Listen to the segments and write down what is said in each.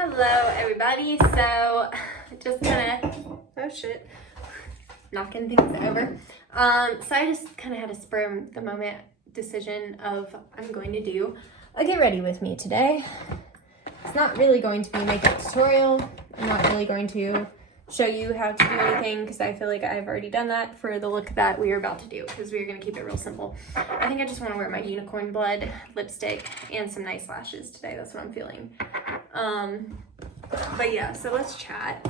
Hello everybody, so just knocking things over. So I just kind of had a spur of the moment decision of I'm going to do a get ready with me today. It's not really going to be a makeup tutorial. I'm not really going to show you how to do anything because I feel like I've already done that for the look that we are about to do because we're going to keep it real simple. I think I just want to wear my unicorn blood lipstick and some nice lashes today. That's what I'm feeling. But yeah, so let's chat.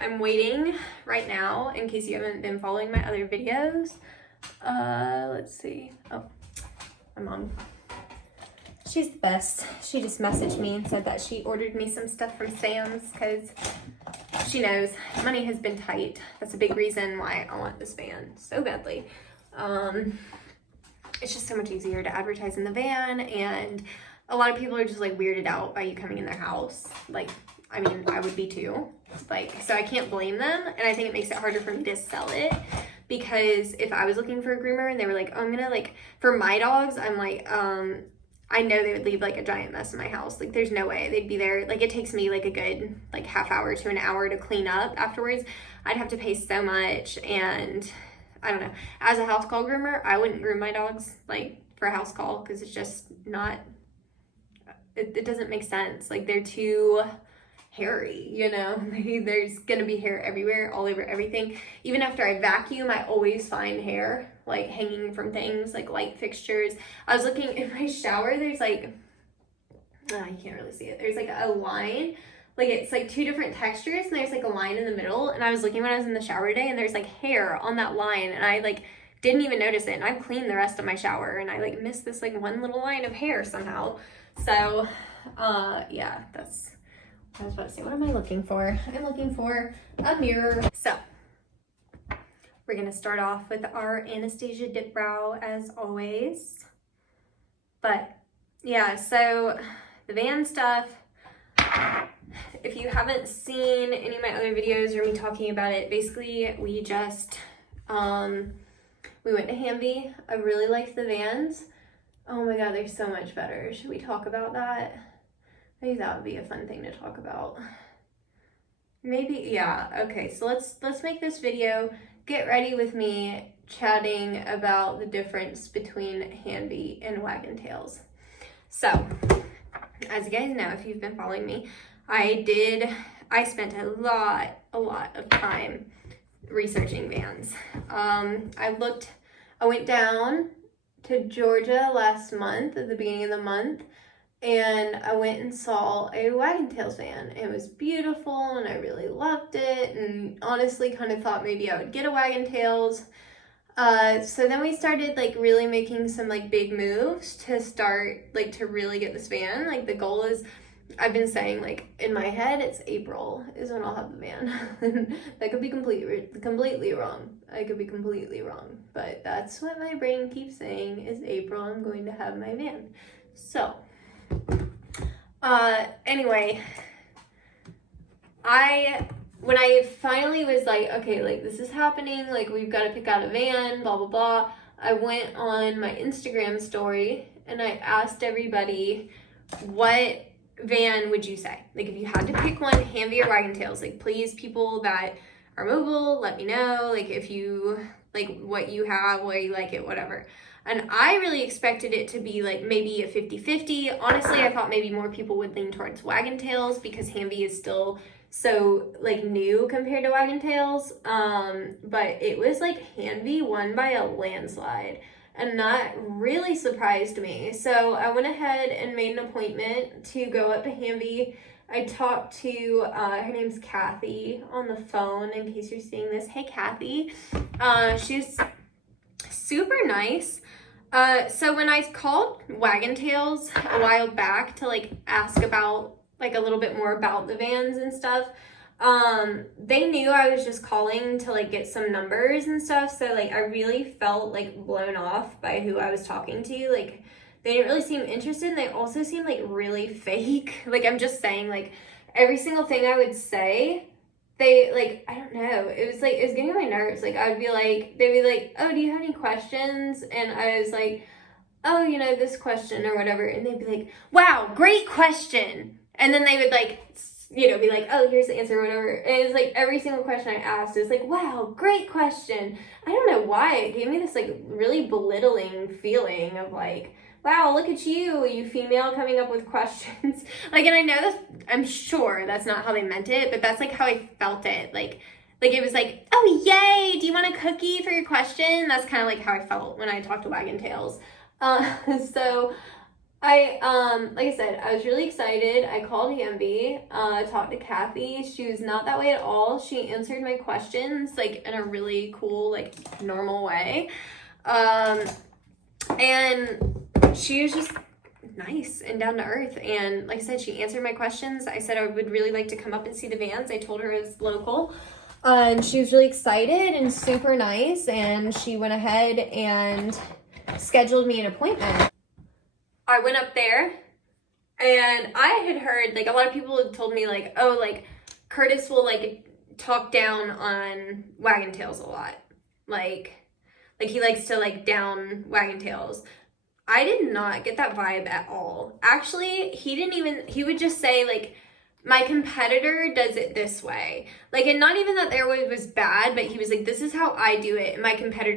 I'm waiting right now in case you haven't been following my other videos. Let's see. Oh, my mom. She's the best. She just messaged me and said that she ordered me some stuff from Sam's because she knows money has been tight. That's a big reason why I want this van so badly. It's just so much easier to advertise in the van, and a lot of people are just like weirded out by you coming in their house. Like, I mean, I would be too. Like, so I can't blame them, and I think it makes it harder for me to sell it. Because if I was looking for a groomer and they were like, oh, I'm gonna like, for my dogs, I'm like, I know they would leave like a giant mess in my house. Like there's no way they'd be there. Like it takes me like a good like half hour to an hour to clean up afterwards. I'd have to pay so much, and I don't know. As a house call groomer, I wouldn't groom my dogs like for a house call because it's just not, it doesn't make sense. Like they're too hairy, you know? There's gonna be hair everywhere, all over everything. Even after I vacuum, I always find hair like hanging from things like light fixtures. I was looking in my shower, there's like, you can't really see it. There's like a line, like it's like two different textures, and there's like a line in the middle. And I was looking when I was in the shower today, and there's like hair on that line, and I like didn't even notice it. And I've cleaned the rest of my shower, and I like missed this like one little line of hair somehow. So, yeah, that's what I was about to say. What am I looking for? I'm looking for a mirror. So, we're gonna start off with our Anastasia dip brow as always. But yeah, so the van stuff, if you haven't seen any of my other videos or me talking about it, basically we just, we went to Hanvey. I really liked the vans. Oh my God, they're so much better. Should we talk about that? Maybe that would be a fun thing to talk about. Maybe, yeah, okay, so let's make this video. Get ready with me chatting about the difference between Hanvey and Waggin tails. So, as you guys know, if you've been following me, I spent a lot of time researching vans. I went down to Georgia last month, at the beginning of the month, and I went and saw a Waggin tails van. It was beautiful, and I really loved it, and honestly kind of thought maybe I would get a Waggin tails. So then we started like really making some like big moves to start like to really get this van. Like the goal is, I've been saying like in my head it's April is when I'll have the van. That could be completely wrong. I could be completely wrong, but that's what my brain keeps saying is April I'm going to have my van. So anyway, when I finally was like, okay, like this is happening, like we've got to pick out a van, blah, blah, blah. I went on my Instagram story and I asked everybody, what van would you say? Like if you had to pick one, Hanvey or Waggin tails, like please, people that are mobile, let me know, like if you, like what you have, why you like it, whatever. And I really expected it to be like maybe a 50-50. Honestly, I thought maybe more people would lean towards Waggin tails because Hanvey is still so like new compared to Waggin tails. But it was like Hanvey won by a landslide, and that really surprised me. So I went ahead and made an appointment to go up to Hanvey. I talked to, her name's Kathy on the phone in case you're seeing this. Hey, Kathy. She's super nice. So when I called Waggin tails a while back to like ask about like a little bit more about the vans and stuff, they knew I was just calling to like get some numbers and stuff. So like I really felt like blown off by who I was talking to. Like they didn't really seem interested, and they also seemed like really fake. Like I'm just saying, like every single thing I would say, they like, I don't know, it was getting on my nerves. Like I'd be like, they'd be like, oh, do you have any questions? And I was like, oh, you know, this question or whatever. And they'd be like, wow, great question. And then they would like, you know, be like, oh, here's the answer, whatever. And it's like every single question I asked is like, wow, great question. I don't know why. It gave me this like really belittling feeling of like, wow, look at you, you female coming up with questions. Like, and I know that, I'm sure that's not how they meant it, but that's like how I felt it. Like it was like, oh, yay, do you want a cookie for your question? That's kind of like how I felt when I talked to Waggin Tails. So I, like I said, I was really excited. I called Hanvey, talked to Kathy. She was not that way at all. She answered my questions, like, in a really cool, like, normal way. And she was just nice and down to earth. And like I said, she answered my questions. I said I would really like to come up and see the vans. I told her it was local. And she was really excited and super nice. And she went ahead and scheduled me an appointment. I went up there and I had heard, like, a lot of people had told me, like, oh, like, Curtis will, like, talk down on Waggin Tails a lot. Like he likes to, like, down Waggin Tails. I did not get that vibe at all. Actually, he would just say, like, my competitor does it this way. Like, and not even that their way was bad, but he was like, this is how I do it, and my competitor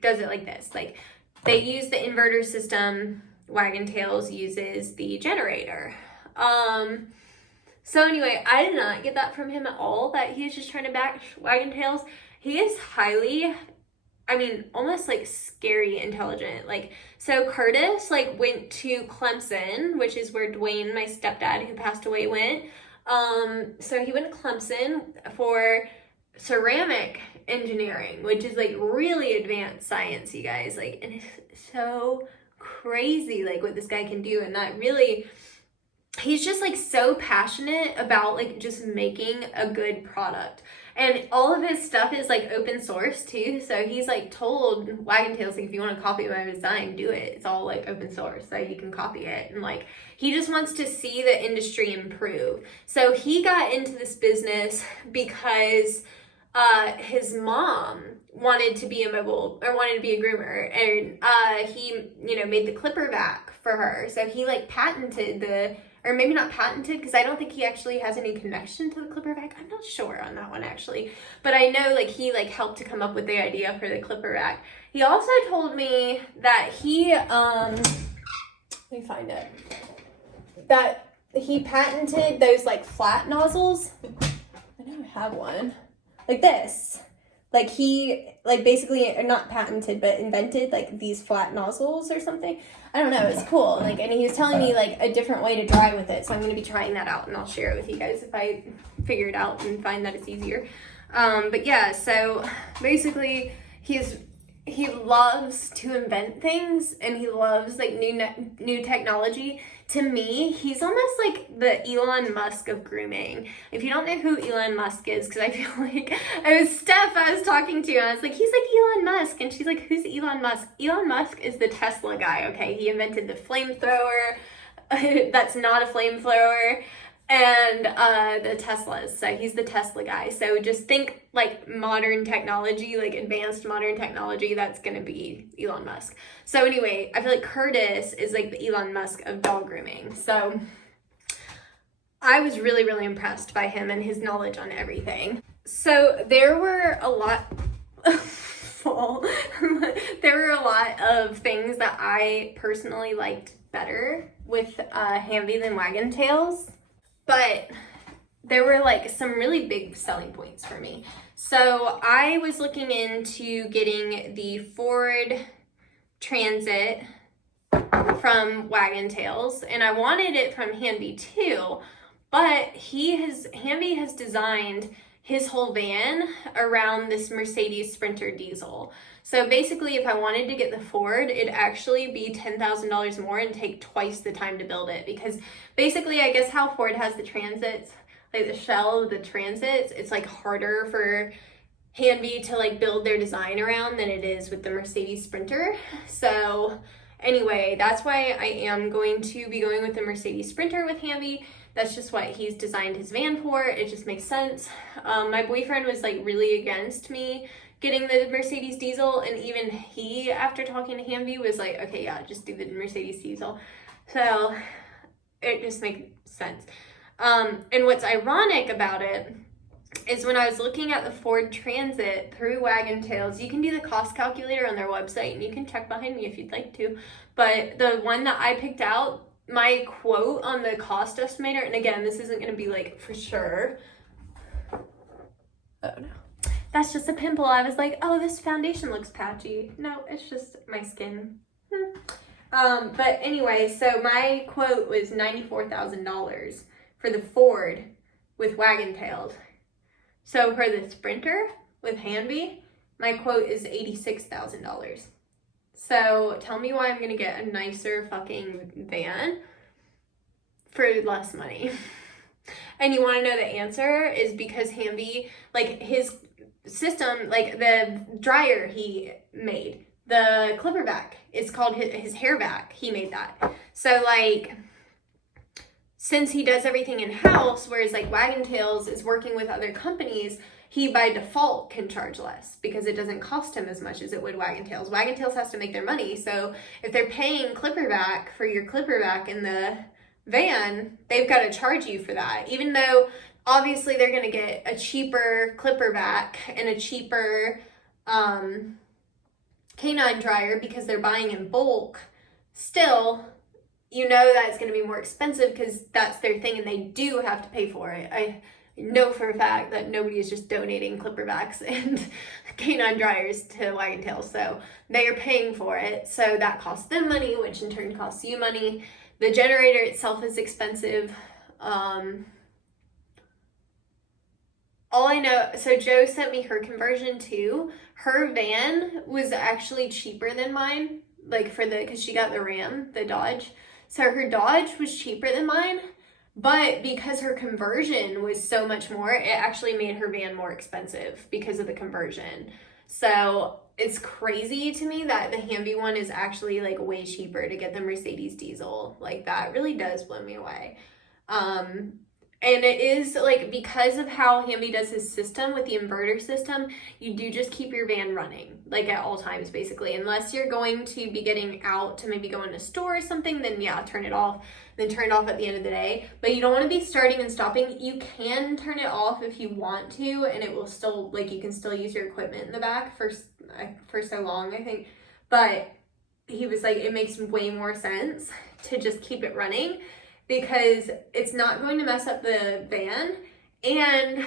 does it like this. Like, they use the inverter system, Waggin Tails uses the generator. So anyway, I did not get that from him at all, that he was just trying to bash Waggin Tails. He is highly, I mean, almost like scary intelligent. Like, so Curtis like went to Clemson, which is where Dwayne, my stepdad who passed away, went. So he went to Clemson for ceramic engineering, which is like really advanced science, you guys. Like, and it's so crazy, like, what this guy can do. And that really, he's just like so passionate about like just making a good product. And all of his stuff is like open source too. So he's like told Waggin Tails, like, if you want to copy my design, do it. It's all like open source, so you can copy it. And like, he just wants to see the industry improve. So he got into this business because his mom wanted to be a groomer, and he, you know, made the clipper back for her. So he like patented or maybe not patented, because I don't think he actually has any connection to the clipper vac. I'm not sure on that one actually, but I know like he like helped to come up with the idea for the clipper vac. He also told me that he let me find it, that he patented those like flat nozzles. I know I have one like this. Like he, like, basically, not patented, but invented, like, these flat nozzles or something. I don't know, it's cool. Like, and he was telling me, like, a different way to dry with it. So I'm going to be trying that out, and I'll share it with you guys if I figure it out and find that it's easier. But yeah, so basically, he loves to invent things, and he loves, like, new technology. To me, he's almost like the Elon Musk of grooming. If you don't know who Elon Musk is, because I feel like it was Steph I was talking to, and I was like, he's like Elon Musk. And she's like, who's Elon Musk? Elon Musk is the Tesla guy, okay? He invented the flamethrower. That's not a flamethrower. And the Teslas. So he's the Tesla guy. So just think like modern technology, like advanced modern technology, that's going to be Elon Musk. So anyway, I feel like Curtis is like the Elon Musk of dog grooming. So I was really, really impressed by him and his knowledge on everything. So there were a lot of things that I personally liked better with Hanvey than Waggin Tails. But there were like some really big selling points for me. So I was looking into getting the Ford Transit from Waggin Tails, and I wanted it from Hanvey too, but Hanvey has designed his whole van around this Mercedes Sprinter diesel. So basically, if I wanted to get the Ford, it'd actually be $10,000 more and take twice the time to build it. Because basically, I guess how Ford has the Transits, like the shell of the Transits, it's like harder for Hanvey to like build their design around than it is with the Mercedes Sprinter. So anyway, that's why I am going to be going with the Mercedes Sprinter with Hanvey. That's just what he's designed his van for. It just makes sense. My boyfriend was like really against me getting the Mercedes diesel, and even he, after talking to Hanvey, was like, okay, yeah, just do the Mercedes diesel. So it just makes sense. And what's ironic about it is when I was looking at the Ford Transit through Waggin Tails, you can do the cost calculator on their website, and you can check behind me if you'd like to. But the one that I picked out, my quote on the cost estimator, and again, this isn't going to be like for sure. Oh no. That's just a pimple. I was like, oh, this foundation looks patchy. No, it's just my skin. But anyway, so my quote was $94,000 for the Ford with Waggin tailed. So for the Sprinter with Hanvey, my quote is $86,000. So tell me why I'm gonna get a nicer fucking van for less money. And you wanna know the answer is because Hanvey, like his system, like the dryer he made, the clipper back, it's called his hair back, he made that. So like, since he does everything in-house, whereas like Waggin Tails is working with other companies, he by default can charge less because it doesn't cost him as much as it would Waggin Tails. Waggin Tails has to make their money, so if they're paying clipper back for your clipper back in the van, they've got to charge you for that, even though obviously they're going to get a cheaper clipper back and a cheaper canine dryer because they're buying in bulk. Still, you know that it's going to be more expensive because that's their thing and they do have to pay for it. I know for a fact that nobody is just donating clipper backs and canine dryers to Waggin Tails, so they are paying for it. So that costs them money, which in turn costs you money. The generator itself is expensive. All I know, so Joe sent me her conversion too. Her van was actually cheaper than mine, like because she got the Ram, the Dodge. So her Dodge was cheaper than mine, but because her conversion was so much more, it actually made her van more expensive because of the conversion. So it's crazy to me that the Hanvey one is actually like way cheaper to get the Mercedes diesel. Like that really does blow me away. And it is like, because of how Hanvey does his system with the inverter system, you do just keep your van running, like at all times, basically. Unless you're going to be getting out to maybe go in a store or something, then yeah, turn it off. Then turn it off at the end of the day. But you don't want to be starting and stopping. You can turn it off if you want to, and it will still, like, you can still use your equipment in the back for so long, I think. But he was like, it makes way more sense to just keep it running, because it's not going to mess up the van, and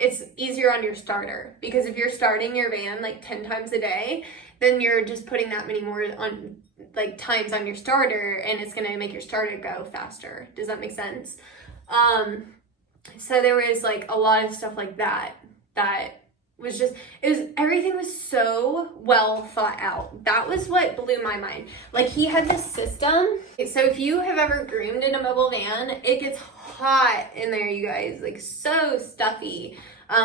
it's easier on your starter, because if you're starting your van like 10 times a day, then you're just putting that many more on like times on your starter, and it's going to make your starter go faster. Does that make sense? So there was like a lot of stuff like that was just, everything was so well thought out. That was what blew my mind. Like, he had this system. So if you have ever groomed in a mobile van, it gets hot in there, you guys, like so stuffy,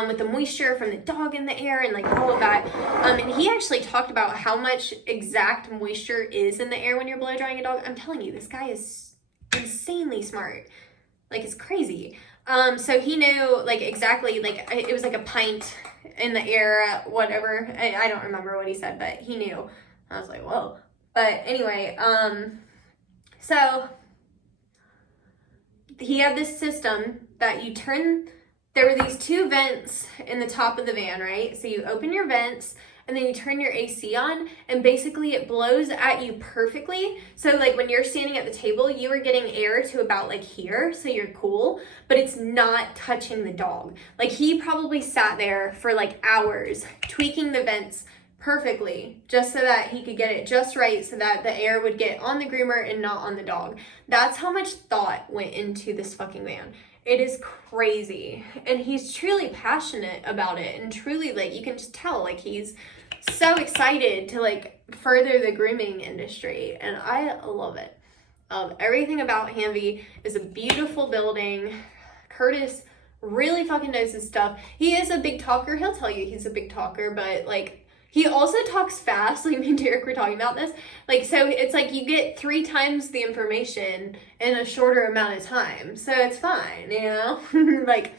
with the moisture from the dog in the air and like all of that. And he actually talked about how much exact moisture is in the air when you're blow drying a dog. I'm telling you, this guy is insanely smart. Like, it's crazy. So he knew like exactly, like it was like a pint in the air, whatever. I don't remember what he said, but he knew. I was like, whoa. But anyway, so he had this system that you turn, there were these two vents in the top of the van, right? So you open your vents, and then you turn your AC on, and basically it blows at you perfectly. So like when you're standing at the table, you are getting air to about like here, so you're cool, but it's not touching the dog. Like, he probably sat there for like hours tweaking the vents perfectly just so that he could get it just right, so that the air would get on the groomer and not on the dog. That's how much thought went into this fucking van. It is crazy. And he's truly passionate about it, and truly, like, you can just tell, like, he's so excited to like further the grooming industry, and I love it. Everything about Hanvey is a beautiful building. Curtis really fucking knows his stuff. He is a big talker. He'll tell you he's a big talker, but like, he also talks fast. Like, me and Derek were talking about this. Like, so it's like you get 3 times the information in a shorter amount of time. So it's fine, you know? Like,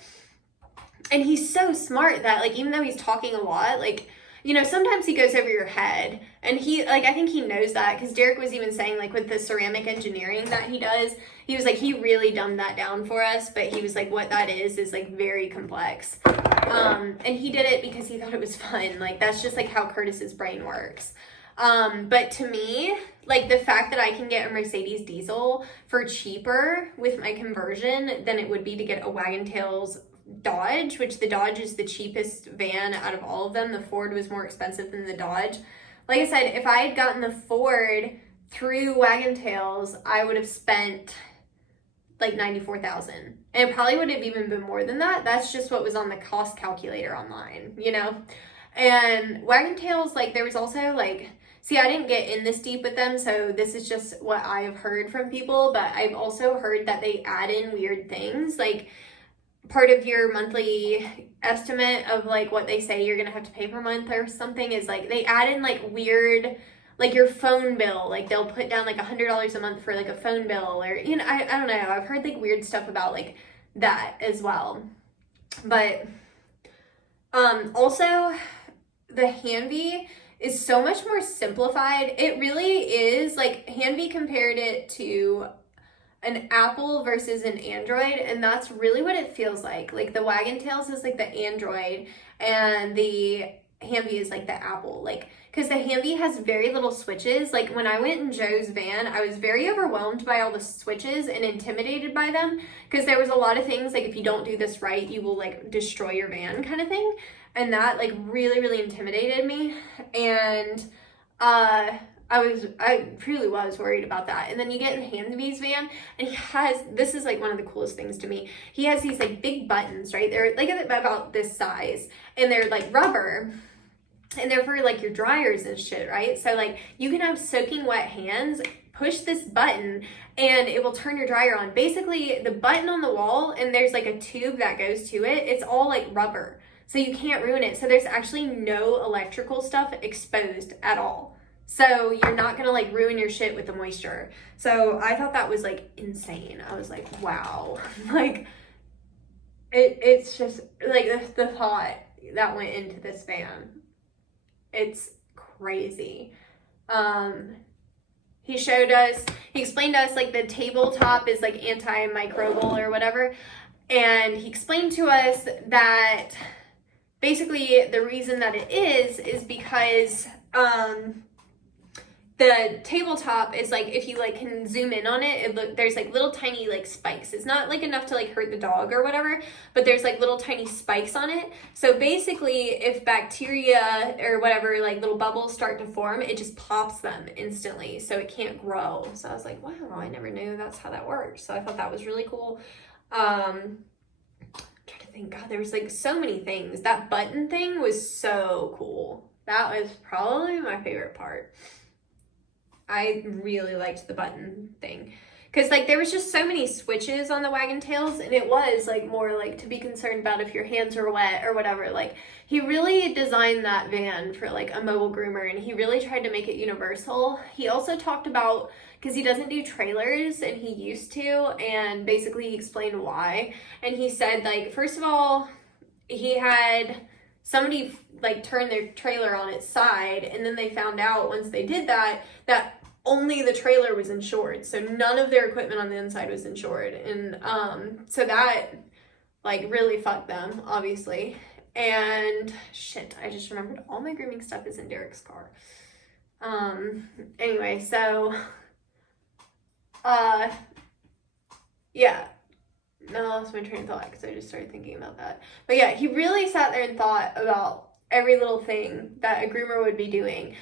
and he's so smart that like, even though he's talking a lot, like, you know, sometimes he goes over your head, and he, like, I think he knows that, because Derek was even saying, like, with the ceramic engineering that he does, he was like, he really dumbed that down for us, but he was like, what that is like very complex. And he did it because he thought it was fun. Like, that's just like how Curtis's brain works. But to me, like, the fact that I can get a Mercedes diesel for cheaper with my conversion than it would be to get a Waggin Tails Dodge, which the Dodge is the cheapest van out of all of them. The Ford was more expensive than the Dodge. Like I said, if I had gotten the Ford through Waggin Tails, I would have spent like $94,000, and it probably would have even been more than that. That's just what was on the cost calculator online, you know. And Waggin Tails, like, there was also, like, see, I didn't get in this deep with them, so this is just what I have heard from people, but I've also heard that they add in weird things, like, part of your monthly estimate of, like, what they say you're gonna have to pay per month or something is, like, they add in, like, weird, like, your phone bill, like, they'll put down, like, $100 a month for, like, a phone bill, or, you know, I don't know, I've heard, like, weird stuff about, like, that as well. But also, the Hanvey is so much more simplified. It really is. Like, Hanvey compared it to an Apple versus an Android, and that's really what it feels like. Like, the Waggin Tails is like the Android, and the Hanvey is like the Apple. Like, because the Hanvey has very little switches. Like, when I went in Joe's van, I was very overwhelmed by all the switches and intimidated by them, because there was a lot of things, like, if you don't do this right, you will, like, destroy your van kind of thing. And that, like, really, really intimidated me. And I truly was worried about that. And then you get in Hanvey's van, and he has, this is, like, one of the coolest things to me. He has these, like, big buttons, right? They're, like, about this size, and they're, like, rubber. And they're for, like, your dryers and shit, right? So, like, you can have soaking wet hands, push this button, and it will turn your dryer on. Basically, the button on the wall, and there's, like, a tube that goes to it, it's all, like, rubber. So you can't ruin it. So there's actually no electrical stuff exposed at all. So you're not gonna, like, ruin your shit with the moisture. So I thought that was, like, insane. I was like, wow. Like, it's just, like, the thought that went into this van. It's crazy. He explained to us, like, the tabletop is, like, antimicrobial or whatever. And he explained to us that basically the reason that it is because the tabletop is, like, if you, like, can zoom in on it, there's, like, little tiny, like, spikes. It's not, like, enough to, like, hurt the dog or whatever, but there's, like, little tiny spikes on it. So basically, if bacteria or whatever, like, little bubbles start to form, it just pops them instantly, so it can't grow. So I was like, wow, I never knew that's how that works. So I thought that was really cool. I'm trying to think, God, there was, like, so many things. That button thing was so cool. That was probably my favorite part. I really liked the button thing, because, like, there was just so many switches on the Waggin Tails, and it was, like, more, like, to be concerned about if your hands are wet or whatever. Like, he really designed that van for, like, a mobile groomer, and he really tried to make it universal. He also talked about, because he doesn't do trailers, and he used to, and basically he explained why. And he said, like, first of all, he had somebody, like, turn their trailer on its side, and then they found out once they did that only the trailer was insured, so none of their equipment on the inside was insured. And so that, like, really fucked them, obviously. And shit, I just remembered all my grooming stuff is in Derek's car. Anyway, so yeah, no, I lost my train of thought because I just started thinking about that. But yeah, he really sat there and thought about every little thing that a groomer would be doing.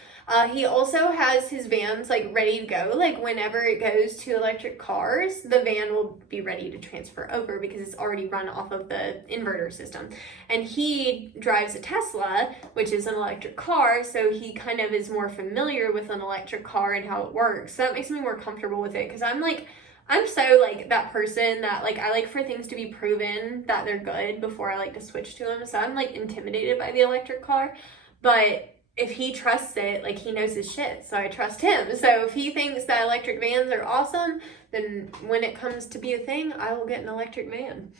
He also has his vans, like, ready to go. Like, whenever it goes to electric cars, the van will be ready to transfer over because it's already run off of the inverter system. And he drives a Tesla, which is an electric car, so he kind of is more familiar with an electric car and how it works. So that makes me more comfortable with it, because I'm so, like, that person that, like, I like for things to be proven that they're good before I like to switch to them. So I'm, like, intimidated by the electric car. But if he trusts it, like, he knows his shit, so I trust him. So if he thinks that electric vans are awesome, then when it comes to be a thing, I will get an electric van.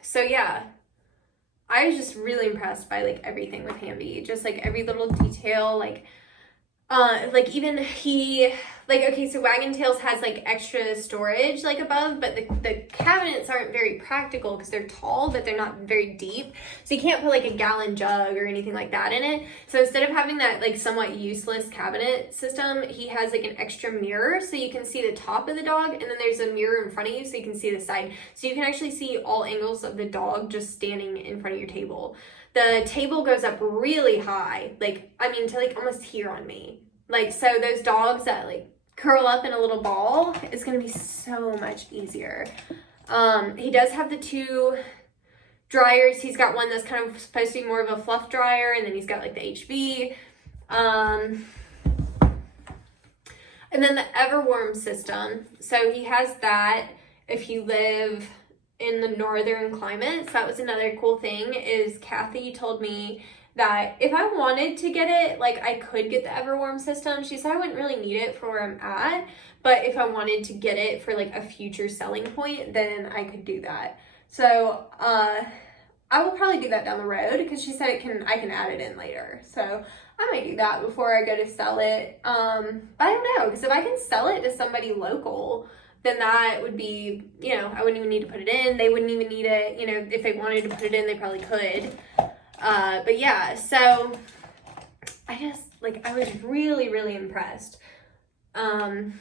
So yeah. I was just really impressed by like everything with Hanvey, just like every little detail, like even he, like, okay, so Waggin Tails has like extra storage like above, but the cabinets aren't very practical because they're tall, but they're not very deep. So you can't put like a gallon jug or anything like that in it. So instead of having that like somewhat useless cabinet system, he has like an extra mirror so you can see the top of the dog, and then there's a mirror in front of you so you can see the side. So you can actually see all angles of the dog just standing in front of your table. The table goes up really high, like, I mean, to like almost here on me. Like, so those dogs that like curl up in a little ball is going to be so much easier. He does have the 2 dryers. He's got one that's kind of supposed to be more of a fluff dryer, and then he's got like the HV. And then the Everwarm system. So he has that if you live in the northern climates. That was another cool thing, is Kathy told me that if I wanted to get it, like, I could get the Everwarm system. She said I wouldn't really need it for where I'm at, but if I wanted to get it for like a future selling point, then I could do that. So I will probably do that down the road, because she said I can add it in later. So I might do that before I go to sell it. But I don't know, because if I can sell it to somebody local, then that would be, you know, I wouldn't even need to put it in. They wouldn't even need it. You know, if they wanted to put it in, they probably could. But yeah, so I just, like, I was really, really impressed. And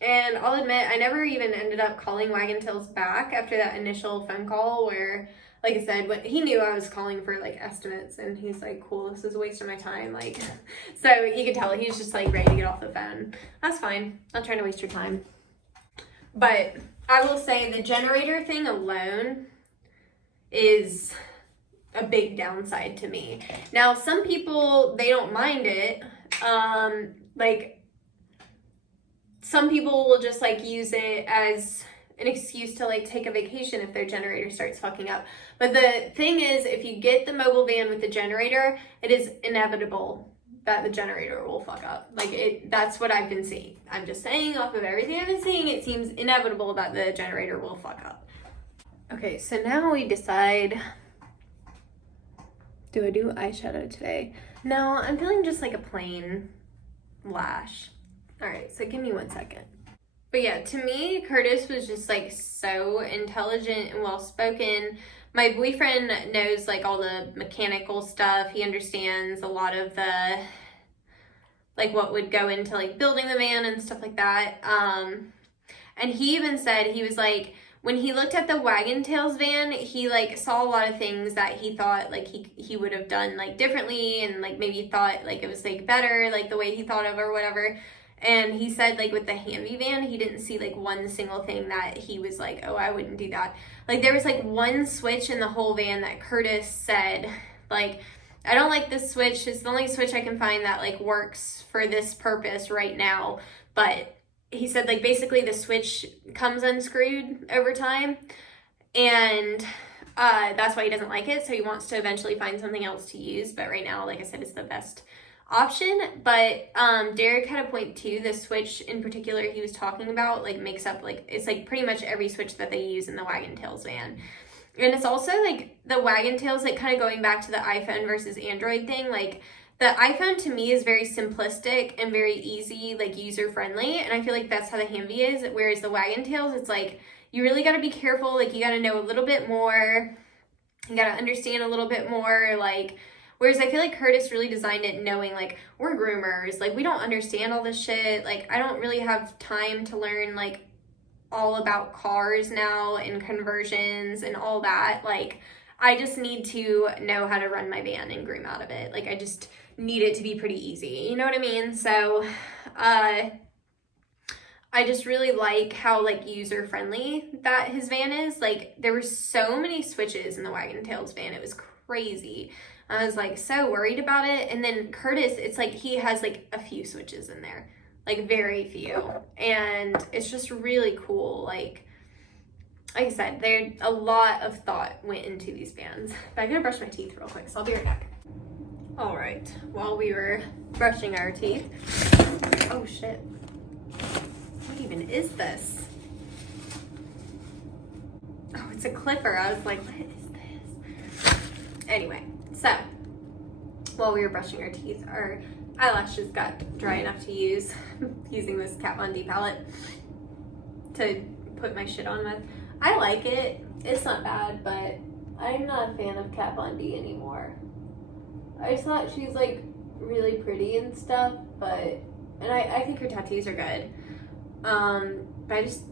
I'll admit, I never even ended up calling Waggin Tails back after that initial phone call where, like I said, when he knew I was calling for like estimates, and he's like, cool, this is a waste of my time. Like, so you could tell he's just like ready to get off the phone. That's fine. Not trying to waste your time. But I will say the generator thing alone is a big downside to me. Now, some people, they don't mind it. Like, some people will just like use it as an excuse to like take a vacation if their generator starts fucking up. But the thing is, if you get the mobile van with the generator, it is inevitable that the generator will fuck up. Like, that's what I've been seeing. I'm just saying, off of everything I've been seeing, it seems inevitable that the generator will fuck up. Okay, so now we decide, do I do eyeshadow today? No, I'm feeling just like a plain lash. All right, so give me 1 second. But yeah, to me, Curtis was just like so intelligent and well-spoken. My boyfriend knows like all the mechanical stuff. He understands a lot of the, like, what would go into like building the van and stuff like that. And he even said, he was like, when he looked at the Waggin Tails van, he like saw a lot of things that he thought like he would have done like differently, and like maybe thought like it was like better, like the way he thought of or whatever. And he said, like, with the Hanvey van, he didn't see, like, one single thing that he was like, oh, I wouldn't do that. Like, there was, like, one switch in the whole van that Curtis said, like, I don't like this switch. It's the only switch I can find that, like, works for this purpose right now. But he said, like, basically the switch comes unscrewed over time. And that's why he doesn't like it. So he wants to eventually find something else to use. But right now, like I said, it's the best option. But Derek had a point too. The switch in particular he was talking about like makes up like, it's like pretty much every switch that they use in the Waggin Tails van. And it's also like the Waggin Tails, like kind of going back to the iPhone versus Android thing, like the iPhone to me is very simplistic and very easy, like user friendly, and I feel like that's how the Hanvey is. Whereas the Waggin Tails, it's like you really got to be careful, like you got to know a little bit more, you got to understand a little bit more, like. Whereas I feel like Curtis really designed it knowing, like, we're groomers. Like, we don't understand all this shit. Like, I don't really have time to learn, like, all about cars now and conversions and all that. Like, I just need to know how to run my van and groom out of it. Like, I just need it to be pretty easy. You know what I mean? So, I just really like how, like, user-friendly that his van is. Like, there were so many switches in the Waggin Tails van. It was crazy. I was like so worried about it. And then Curtis, it's like he has like a few switches in there, like very few. And it's just really cool. Like I said, there a lot of thought went into these vans. But I gotta brush my teeth real quick, so I'll be right back. All right, while we were brushing our teeth. Oh shit. What even is this? Oh, it's a clipper. I was like, what is this? Anyway, so while we were brushing our teeth, our eyelashes got dry enough to use using this Kat Von D palette to put my shit on with. I like it. It's not bad, but I'm not a fan of Kat Von D anymore. I just thought she's like really pretty and stuff, and I think her tattoos are good. But I just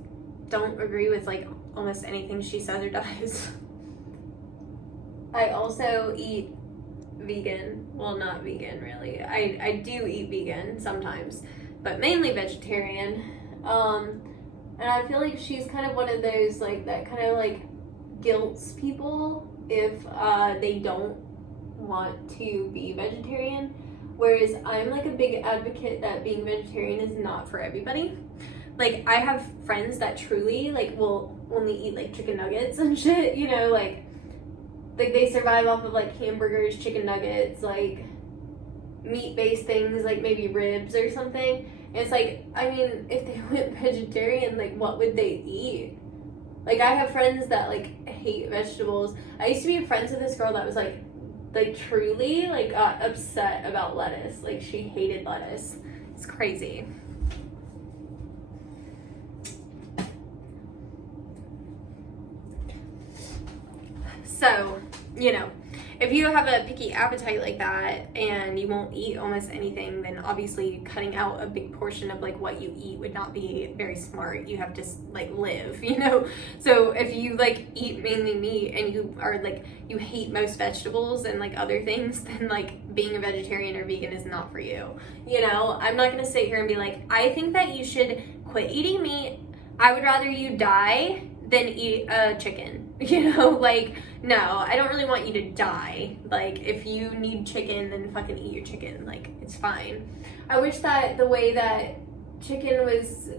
don't agree with like almost anything she says or does. I also eat vegan. Well, not vegan really. I do eat vegan sometimes, but mainly vegetarian. And I feel like she's kind of one of those like that kind of like guilts people if they don't want to be vegetarian. Whereas I'm like a big advocate that being vegetarian is not for everybody. Like I have friends that truly like will only eat like chicken nuggets and shit, you know, like they survive off of like hamburgers, chicken nuggets, like meat-based things like maybe ribs or something. And it's like, I mean, if they went vegetarian, like what would they eat? Like I have friends that like hate vegetables. I used to be friends with this girl that was like truly like got upset about lettuce. Like she hated lettuce. It's crazy. So, you know, if you have a picky appetite like that and you won't eat almost anything, then obviously cutting out a big portion of like what you eat would not be very smart. You have to like live, you know? So if you like eat mainly meat and you are like, you hate most vegetables and like other things, then like being a vegetarian or vegan is not for you. You know, I'm not gonna sit here and be like, I think that you should quit eating meat. I would rather you die than eat a chicken. You know, like, no, I don't really want you to die. Like, if you need chicken, then fucking eat your chicken. Like, it's fine. I wish that the way that chicken was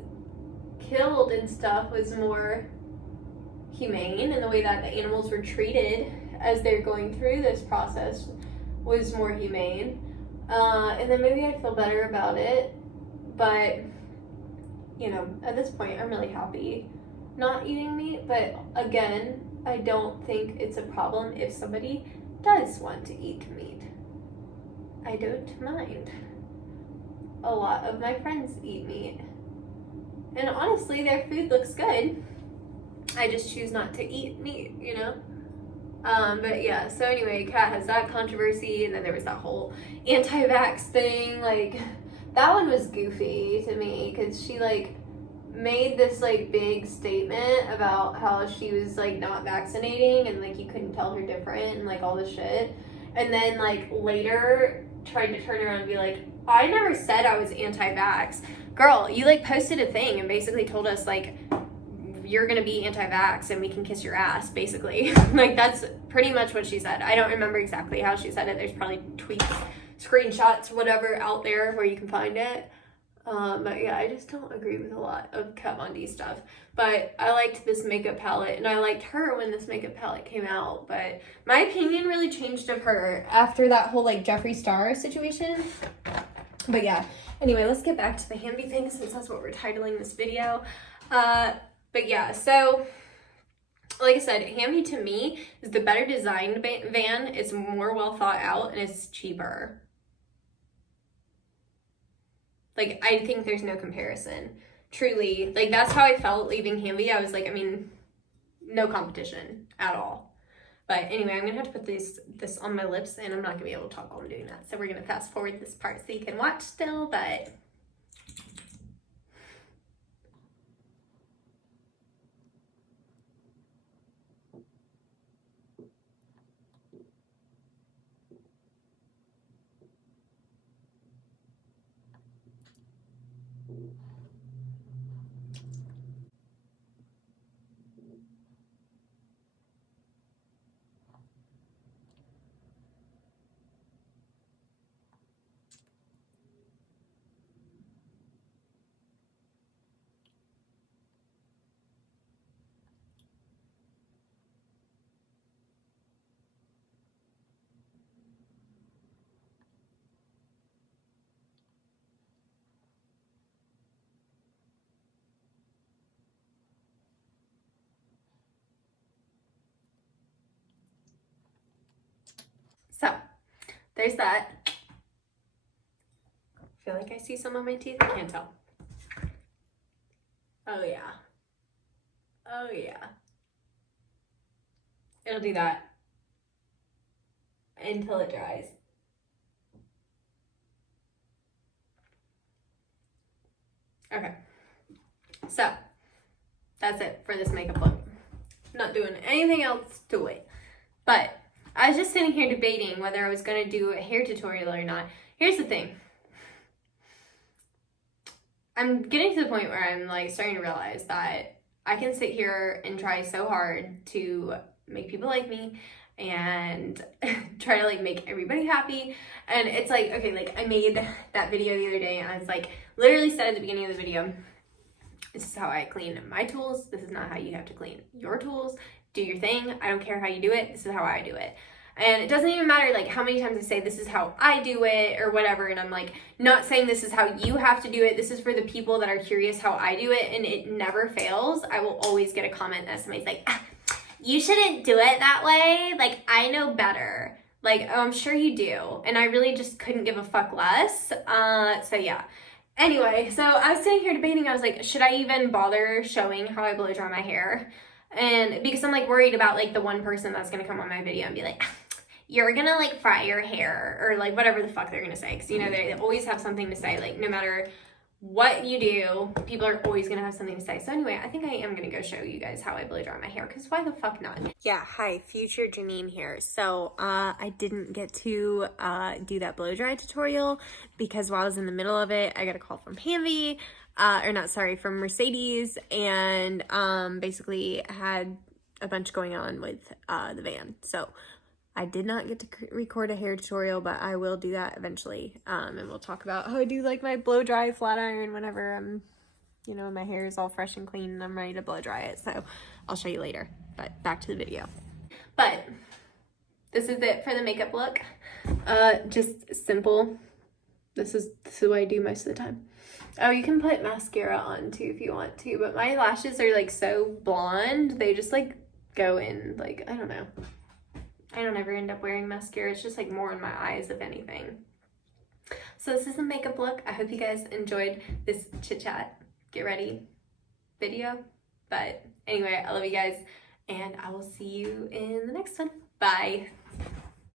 killed and stuff was more humane, and the way that the animals were treated as they're going through this process was more humane. And then maybe I'd feel better about it. But, you know, at this point, I'm really happy not eating meat. But again, I don't think it's a problem if somebody does want to eat meat. I don't mind. A lot of my friends eat meat. And honestly, their food looks good. I just choose not to eat meat, you know? But yeah, so anyway, Kat has that controversy, and then there was that whole anti-vax thing. Like, that one was goofy to me, because she, like, made this like big statement about how she was like not vaccinating and like you couldn't tell her different and like all this shit, and then like later tried to turn around and be like, I never said I was anti-vax. Girl, you like posted a thing and basically told us like you're gonna be anti-vax and we can kiss your ass, basically. Like that's pretty much what she said. I don't remember exactly how she said it. There's probably tweets, screenshots, whatever out there where you can find it. But yeah, I just don't agree with a lot of Kat Von D stuff. But I liked this makeup palette, and I liked her when this makeup palette came out. But my opinion really changed of her after that whole like Jeffree Star situation. But yeah, anyway, let's get back to the Hanvey thing since that's what we're titling this video. But yeah, so like I said, Hanvey to me is the better designed van. It's more well thought out and it's cheaper. Like, I think there's no comparison. Truly. Like, that's how I felt leaving Hanvey. I was like, I mean, no competition at all. But anyway, I'm going to have to put this on my lips, and I'm not going to be able to talk while I'm doing that. So we're going to fast forward this part so you can watch still, but... there's that. I feel like I see some on my teeth. I can't tell. Oh yeah. Oh yeah. It'll do that until it dries. Okay. So, that's it for this makeup look. Not doing anything else to it. But I was just sitting here debating whether I was going to do a hair tutorial or not. Here's the thing. I'm getting to the point where I'm like starting to realize that I can sit here and try so hard to make people like me and try to like make everybody happy. And it's like, okay, like I made that video the other day and I was like, literally said at the beginning of the video, this is how I clean my tools. This is not how you have to clean your tools. Do your thing. I don't care how you do it. This is how I do it. And it doesn't even matter like how many times I say this is how I do it or whatever. And I'm like not saying this is how you have to do it. This is for the people that are curious how I do it. And it never fails. I will always get a comment that somebody's like, you shouldn't do it that way. Like I know better. Like, oh, I'm sure you do. And I really just couldn't give a fuck less. So yeah. Anyway, so I was sitting here debating. I was like, should I even bother showing how I blow dry my hair? And because I'm like worried about like the one person that's gonna come on my video and be like, you're gonna like fry your hair or like whatever the fuck they're gonna say. Because you know, they always have something to say. Like no matter what you do, people are always gonna have something to say. So anyway, I think I am gonna go show you guys how I blow dry my hair. Because why the fuck not? Yeah, hi, future Janine here. So I didn't get to do that blow dry tutorial because while I was in the middle of it, I got a call from Hanvey. From Mercedes, and basically had a bunch going on with the van. So I did not get to record a hair tutorial, but I will do that eventually. And we'll talk about how I do like my blow dry flat iron whenever I'm, you know, my hair is all fresh and clean and I'm ready to blow dry it. So I'll show you later, but back to the video. But this is it for the makeup look. Just simple. This is what I do most of the time. Oh, you can put mascara on too if you want to, but my lashes are like so blonde, they just like go in, like, I don't know. I don't ever end up wearing mascara. It's just like more in my eyes, if anything. So this is the makeup look. I hope you guys enjoyed this chit chat, get ready video. But anyway, I love you guys and I will see you in the next one. Bye.